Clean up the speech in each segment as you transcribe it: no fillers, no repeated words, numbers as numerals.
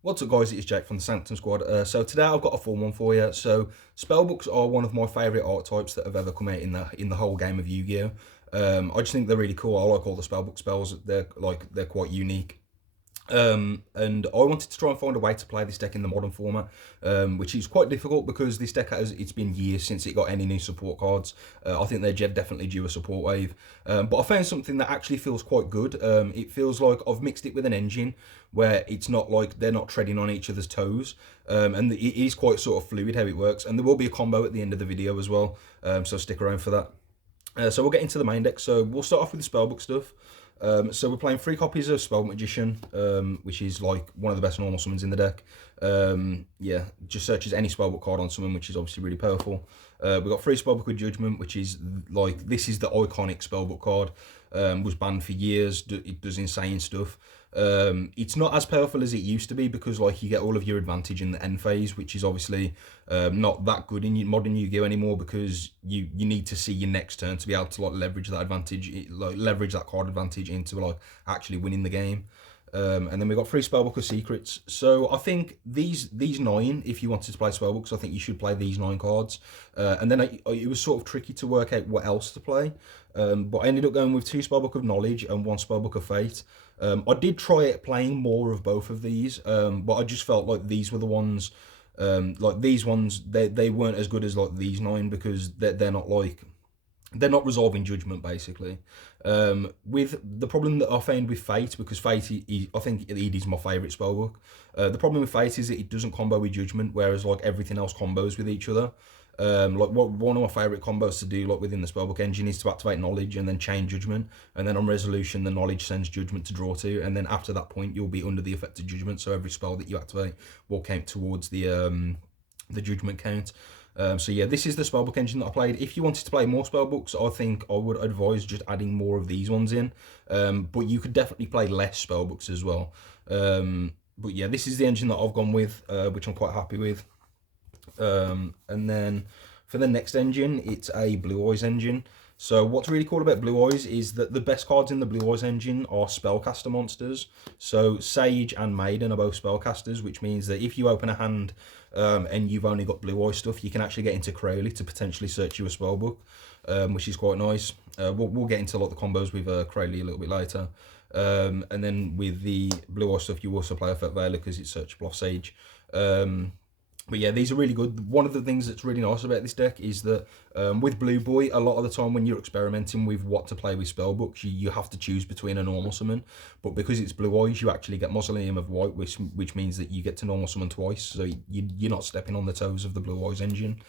What's up guys, it's Jake from the Sanctum Squad. So today I've got a full one for you. So spellbooks are one of my favourite archetypes that have ever come out in the whole game of Yu-Gi-Oh! I just think they're really cool. I like all the spellbook spells. They're quite unique. And I wanted to try and find a way to play this deck in the modern format, which is quite difficult because this deck it's been years since it got any new support cards. I think they're definitely due a support wave, but I found something that actually feels quite good. It feels like I've mixed it with an engine where it's not like they're not treading on each other's toes, and it is quite sort of fluid how it works. And there will be a combo at the end of the video as well, so stick around for that. So we'll get into the main deck. So we'll start off with the spellbook stuff. So we're playing 3 copies of Spellbook Magician, which is like one of the best normal summons in the deck. Yeah, just searches any Spellbook card on summon, which is obviously really powerful. We've got 3 Spellbook with Judgment, which is like, this is the iconic Spellbook card. Was banned for years, it does insane stuff. It's not as powerful as it used to be because like you get all of your advantage in the end phase, which is obviously not that good in modern Yu-Gi-Oh anymore because you need to see your next turn to be able to like leverage that advantage, leverage that card advantage into like actually winning the game. And then we've got 3 Spellbook of Secrets. So I think these 9, if you wanted to play Spellbooks, I think you should play these 9 cards. And then it was sort of tricky to work out what else to play. But I ended up going with 2 Spellbook of Knowledge and 1 Spellbook of Fate. I did try playing more of both of these, but I just felt like these were the ones, like these ones, they weren't as good as like these 9 because they're not like, they're not resolving judgment basically. With the problem that I found with Fate, because Fate, I think it is my favourite spellbook. The problem with Fate is that it doesn't combo with judgment, whereas like everything else combos with each other. Like one of my favourite combos to do like within the Spellbook Engine is to activate Knowledge and then chain Judgment, and then on resolution the Knowledge sends Judgment to draw 2, and then after that point you'll be under the effect of Judgment, so every spell that you activate will count towards the Judgment count. So yeah, this is the Spellbook Engine that I played. If you wanted to play more Spellbooks, I think I would advise just adding more of these ones in, but you could definitely play less Spellbooks as well. But yeah, this is the engine that I've gone with, which I'm quite happy with. And then for the next engine, it's a Blue Eyes engine. So what's really cool about Blue Eyes is that the best cards in the Blue Eyes engine are spellcaster monsters. So Sage and Maiden are both spellcasters, which means that if you open a hand and you've only got Blue Eyes stuff, you can actually get into Crowley to potentially search you a spellbook, which is quite nice. We'll get into like the combos with Crowley a little bit later. And then with the Blue Eyes stuff, you also play Effect Veiler because it's searchable off Sage. But yeah, these are really good. One of the things that's really nice about this deck is that with Blue Boy, a lot of the time when you're experimenting with what to play with spellbooks, you have to choose between a normal summon. But because it's Blue Eyes, you actually get Mausoleum of White, which means that you get to normal summon twice. So you're not stepping on the toes of the Blue Eyes engine,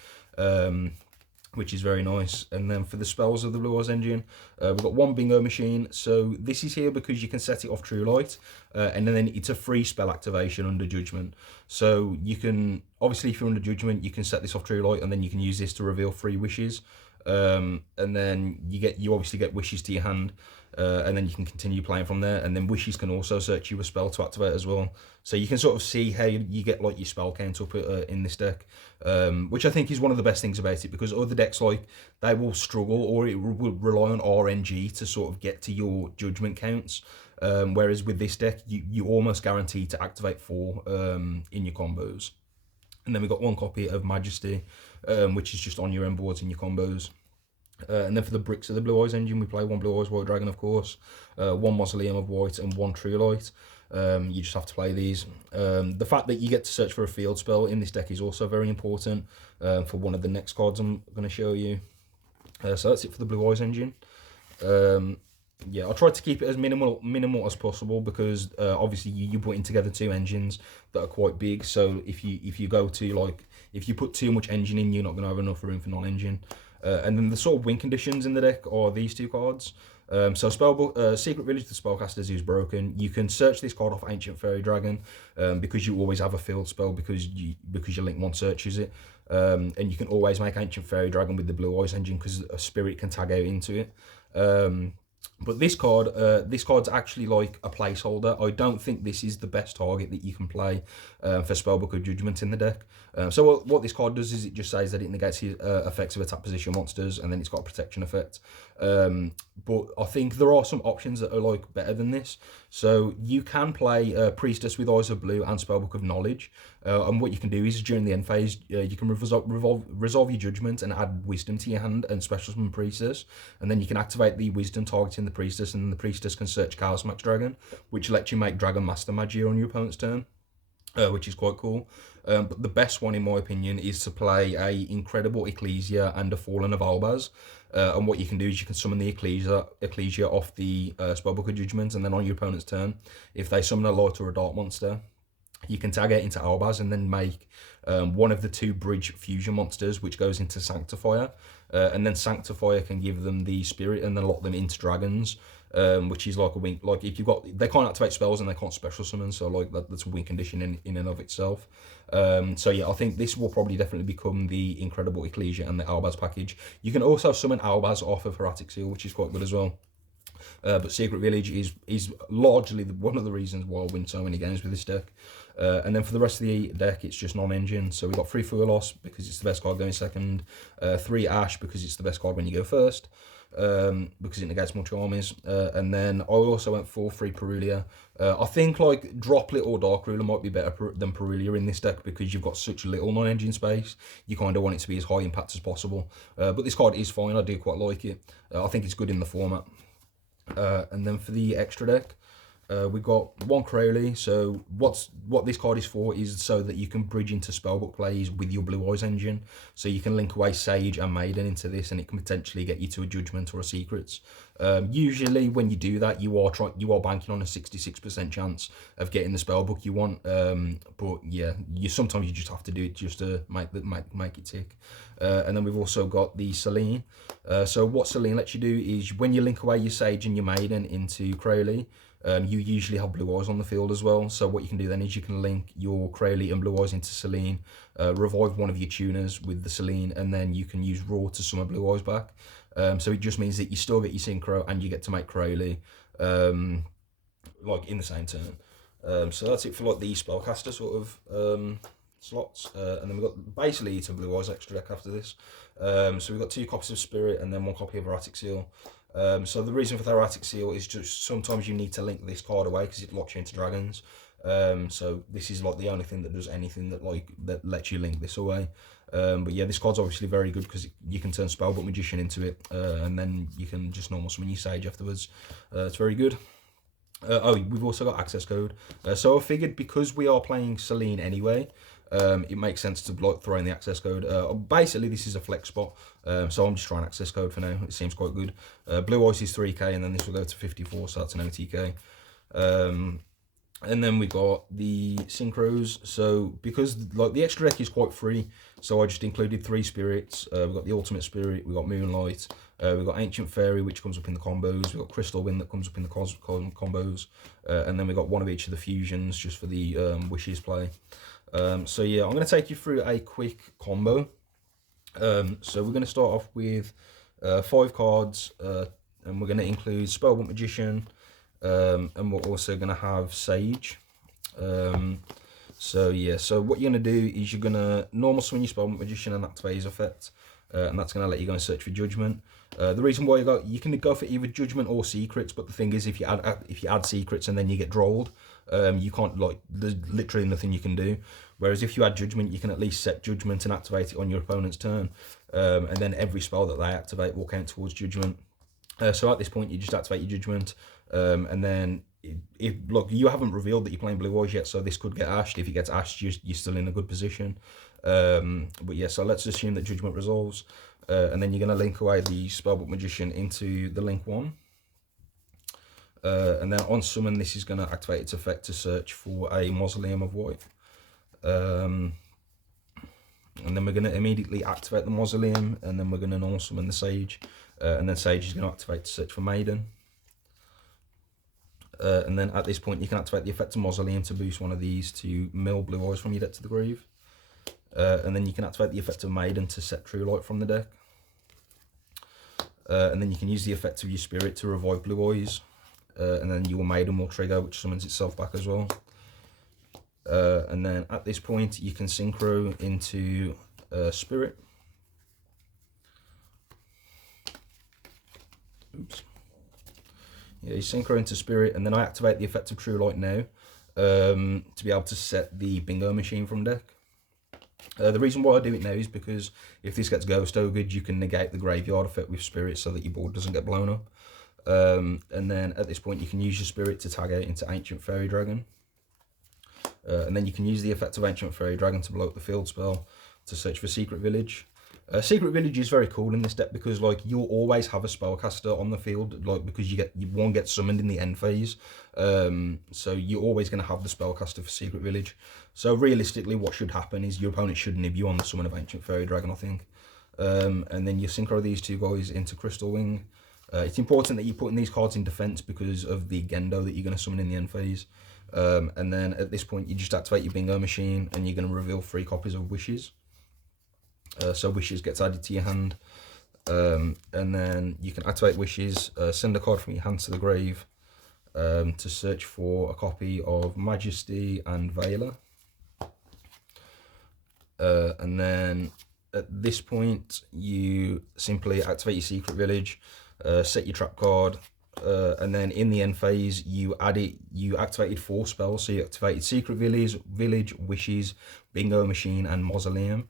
which is very nice. And then for the spells of the Blue Eyes engine, we've got 1 Bingo Machine. So this is here because you can set it off True Light, and then it's a free spell activation under Judgment. So you can, obviously if you're under Judgment, you can set this off True Light, and then you can use this to reveal 3 wishes. And then you obviously get wishes to your hand, and then you can continue playing from there. And then wishes can also search you a spell to activate as well. So you can sort of see how you get like your spell count up in this deck, which I think is one of the best things about it, because other decks like they will struggle or it will rely on RNG to sort of get to your judgment counts. Whereas with this deck, you almost guarantee to activate 4 in your combos. And then we've got 1 copy of Majesty, which is just on your end boards in your combos. And then for the bricks of the Blue Eyes engine, we play 1 Blue Eyes White Dragon, of course, 1 Mausoleum of White, and 1 True Light. You just have to play these. The fact that you get to search for a field spell in this deck is also very important for one of the next cards I'm going to show you. So that's it for the Blue Eyes engine. Yeah, I tried to keep it as minimal as possible because obviously you're putting together 2 engines that are quite big. So if you go to like, if you put too much engine in, you're not going to have enough room for non-engine. And then the sort of win conditions in the deck are these 2 cards. So Spellbook, Secret Village to Spellcasters is broken. You can search this card off Ancient Fairy Dragon because you always have a field spell because your Link 1 searches it. And you can always make Ancient Fairy Dragon with the Blue Eyes engine because a spirit can tag out into it. But this card's actually like a placeholder. I don't think this is the best target that you can play for Spellbook of Judgment in the deck. So what this card does is it just says that it negates effects of attack position monsters, and then it's got a protection effect. But I think there are some options that are like better than this. So you can play Priestess with Eyes of Blue and Spellbook of Knowledge. And what you can do is during the end phase, you can resolve your Judgment and add Wisdom to your hand and special summon Priestess. And then you can activate the Wisdom targeting the Priestess, and then the Priestess can search Chaos Max Dragon, which lets you make Dragon Master Magia on your opponent's turn. Which is quite cool. But the best one, in my opinion, is to play a Incredible Ecclesia and a Fallen of Albaz. And what you can do is you can summon the Ecclesia off the Spellbook of Judgment, and then on your opponent's turn, if they summon a light or a dark monster, you can tag it into Albaz and then make one of the 2 bridge fusion monsters, which goes into Sanctifier. And then Sanctifier can give them the spirit and then lock them into dragons. Which is like a win. Like if you've got, they can't activate spells and they can't special summon, so like that's a win condition in and of itself. So yeah, I think this will probably definitely become the Incredible Ecclesia and the Albaz package. You can also summon Albaz off of Heretic Seal, which is quite good as well. But Secret Village is largely one of the reasons why I win so many games with this deck. And then for the rest of the deck, it's just non-engine. So we've got 3 Fuelos because it's the best card going second, 3 Ash because it's the best card when you go first, because it negates multi armies, and then I also went for 3 Perulia. I think like Droplet or Dark Ruler might be better than Perulia in this deck because you've got such little non-engine space. You kind of want it to be as high impact as possible, but this card is fine. I do quite like it. I think it's good in the format. And then for the extra deck, we've got 1 Crowley. So what this card is for is so that you can bridge into Spellbook plays with your Blue Eyes engine. So you can link away Sage and Maiden into this, and it can potentially get you to a Judgment or a Secrets. Usually when you do that, you are banking on a 66% chance of getting the Spellbook you want. But yeah, sometimes you just have to do it just to make it tick. And then we've also got the Selene. So what Selene lets you do is when you link away your Sage and your Maiden into Crowley, you usually have Blue Eyes on the field as well. So what you can do then is you can link your Crowley and Blue Eyes into Selene, revive one of your tuners with the Selene, and then you can use Raw to summon Blue Eyes back. So it just means that you still get your Synchro and you get to make Crowley like in the same turn. So that's it for like the Spellcaster sort of slots. And then we've got basically it's a Blue Eyes extra deck after this. So we've got 2 copies of Spirit and then 1 copy of Erratic Seal. So the reason for the Erratic Seal is just sometimes you need to link this card away because it locks you into dragons. So this is like the only thing that does anything that lets you link this away. But yeah, this card's obviously very good because you can turn Spellbook Magician into it, and then you can just normal summon your Sage afterwards. It's very good. We've also got access code. So I figured because we are playing Selene anyway, it makes sense to like throw in the access code. Basically, this is a flex spot, so I'm just trying access code for now. It seems quite good. Blue Eyes is 3k, and then this will go to 54, so that's an OTK. And then we got the synchros. So because like the extra deck is quite free, so I just included 3 spirits. We've got the Ultimate Spirit, we've got Moonlight, we've got Ancient Fairy, which comes up in the combos, we've got Crystal Wind that comes up in the combos, and then we've got 1 of each of the fusions just for the wishes play. So yeah, I'm going to take you through a quick combo. So we're going to start off with 5 cards, and we're going to include Spellbook Magician, and we're also going to have Sage. So yeah, so what you're going to do is you're going to normal summon your Spellbook Magician and activate his effect, and that's going to let you go and search for Judgment. The reason why you can go for either Judgment or Secrets, but the thing is if you add Secrets and then you get drolled, you can't, like, there's literally nothing you can do. Whereas if you add Judgment, you can at least set Judgment and activate it on your opponent's turn, and then every spell that they activate will count towards Judgment. So at this point, you just activate your Judgment, and then look, you haven't revealed that you're playing Blue Eyes yet, so this could get ashed. If it gets ashed, you're still in a good position. But yeah, so let's assume that Judgment resolves, and then you're going to link away the Spellbook Magician into the link 1. And then on summon, this is going to activate its effect to search for a Mausoleum of White. And then we're going to immediately activate the Mausoleum, and then we're going to normal summon the Sage, and then Sage is going to activate to search for Maiden. And then at this point, you can activate the effect of Mausoleum to boost one of these to mill Blue Eyes from your deck to the grave. And then you can activate the effect of Maiden to set True Light from the deck. and then you can use the effect of your spirit to revive Blue Eyes, and then your Maiden will trigger, which summons itself back as well. And then at this point you can synchro into Spirit. Oops. Yeah, you synchro into Spirit, and then I activate the effect of True Light now to be able to set the bingo machine from deck. The reason why I do it now is because if this gets Ghost Ogred, you can negate the graveyard effect with Spirit so that your board doesn't get blown up. And then at this point you can use your Spirit to tag out into Ancient Fairy Dragon. And then you can use the effect of Ancient Fairy Dragon to blow up the field spell to search for Secret Village. Secret Village is very cool in this deck because like you'll always have a spellcaster on the field, like because you one gets summoned in the end phase, so you're always going to have the spellcaster for Secret Village. So realistically, what should happen is your opponent should nib you on the summon of Ancient Fairy Dragon, I think, and then you synchro these two guys into Crystal Wing. It's important that you put in these cards in defense because of the Gendo that you're going to summon in the end phase. And then at this point, you just activate your bingo machine, and you're going to reveal 3 copies of Wishes. So Wishes gets added to your hand, and then you can activate Wishes, send a card from your hand to the grave to search for a copy of Majesty and Veiler. And then at this point you simply activate your Secret Village, set your trap card, and then in the end phase you activated 4 spells. So you activated Secret Village, Wishes, Bingo Machine and Mausoleum.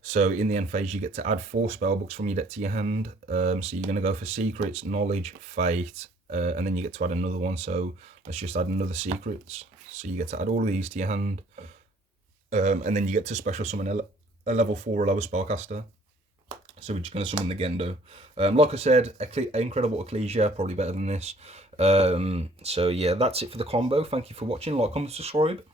So in the end phase you get to add 4 spellbooks from your deck to your hand. So you're going to go for Secrets, Knowledge, Fate, and then you get to add another one. So let's just add another Secrets. So you get to add all of these to your hand, and then you get to special summon a level 4 or lower spellcaster. So we're just going to summon the Gendo. Like I said, Incredible Ecclesia, probably better than this. So yeah, that's it for the combo. Thank you for watching. Like, comment, subscribe.